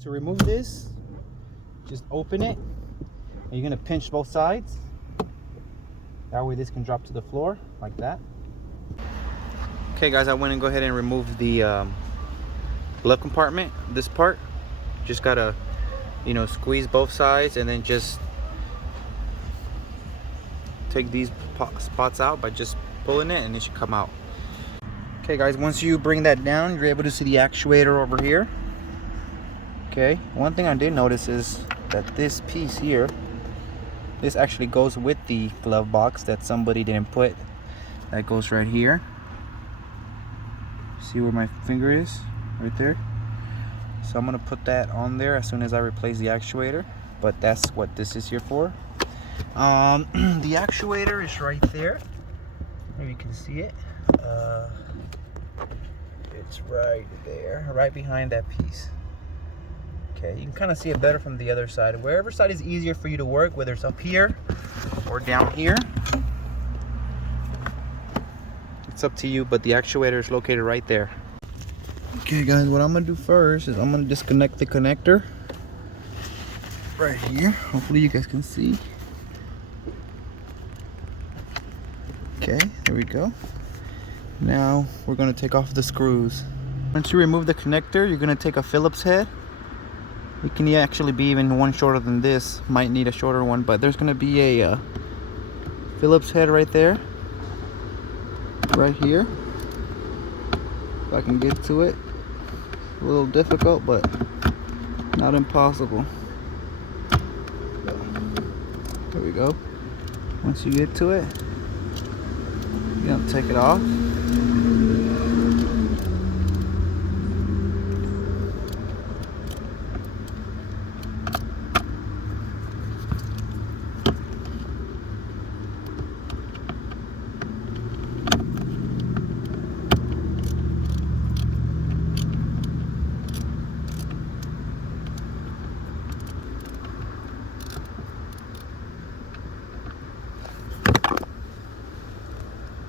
To remove this, just open it, and you're gonna pinch both sides. That way this can drop to the floor like that. Okay guys, I went and go ahead and remove the glove compartment, this part. Just gotta, you know, squeeze both sides and then just take these spots out by just pulling it, and it should come out. Okay guys, once you bring that down, you're able to see the actuator over here. Okay, one thing I did notice is that this piece here, this actually goes with the glove box that somebody didn't put. That goes right here. See where my finger is? Right there. So I'm gonna put that on there as soon as I replace the actuator, but that's what this is here for. The actuator is right there. Maybe you can see it. It's right there, right behind that piece. Okay, you can kind of see it better from the other side. Wherever side is easier for you to work, whether it's up here or down here, it's up to you, but the actuator is located right there. Okay guys, what I'm gonna do first is I'm gonna disconnect the connector right here. Hopefully you guys can see. Okay, there we go. Now we're gonna take off the screws. Once you remove the connector, you're gonna take a Phillips head. It can actually be even one shorter than this. Might need a shorter one, but there's gonna be a Phillips head right there, right here. If I can get to it. A little difficult, but not impossible. There we go. Once you get to it, you're gonna take it off.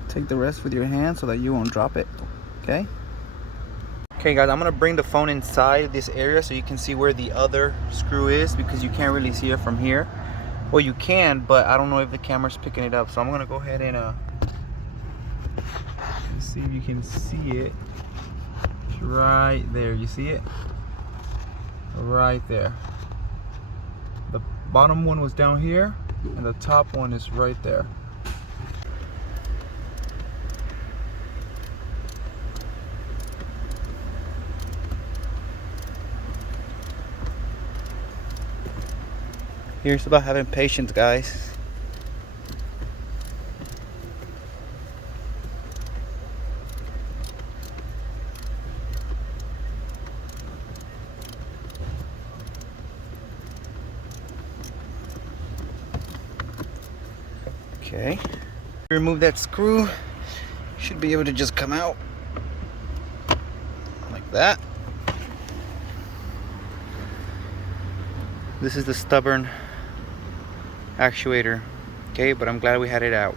Take the rest with your hand so that you won't drop it. Okay? Okay guys, I'm gonna bring the phone inside this area so you can see where the other screw is, because you can't really see it from here. Well, you can, but I don't know if the camera's picking it up, so I'm gonna go ahead and see if you can see it. It's right there. You see it? Right there. The bottom one was down here and the top one is right there. Here's about having patience, guys. Okay. Remove that screw. Should be able to just come out like that. This is the stubborn actuator, okay, but I'm glad we had it out.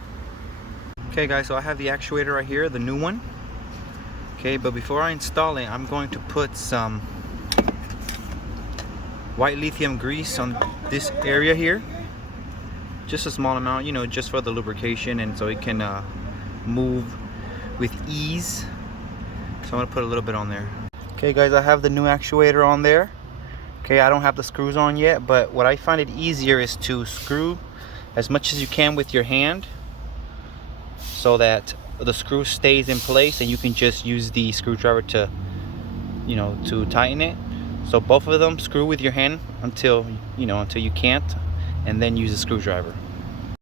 Okay guys, so I have the actuator right here, the new one. Okay, but before I install it, I'm going to put some white lithium grease on this area here. Just a small amount, you know, just for the lubrication and so it can move with ease. So I'm gonna put a little bit on there. Okay guys, I have the new actuator on there. Okay, I don't have the screws on yet, but what I find it easier is to screw as much as you can with your hand so that the screw stays in place and you can just use the screwdriver to, you know, to tighten it. So both of them screw with your hand until, you know, until you can't, and then use a screwdriver.